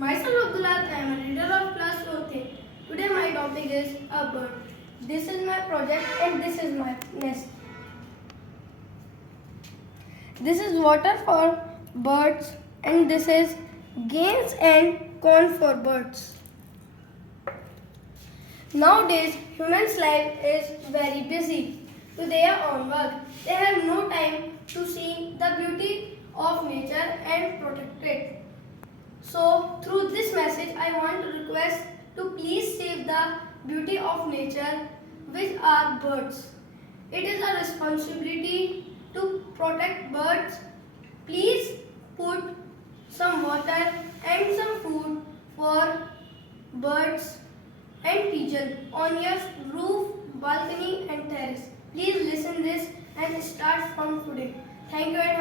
Myself Abdul Ahad, I am a reader of class 4th. Today my topic is a bird. This is my project and this is my nest. This is water for birds and this is games and corn for birds. Nowadays, humans' life is very busy to their own work. They have no time to see the beauty of nature and protect it. So, through this message, I want to request to please save the beauty of nature, which are birds. It is a responsibility to protect birds. Please put some water and some food for birds and pigeon on your roof, balcony and terrace. Please listen this and start from today. Thank you and have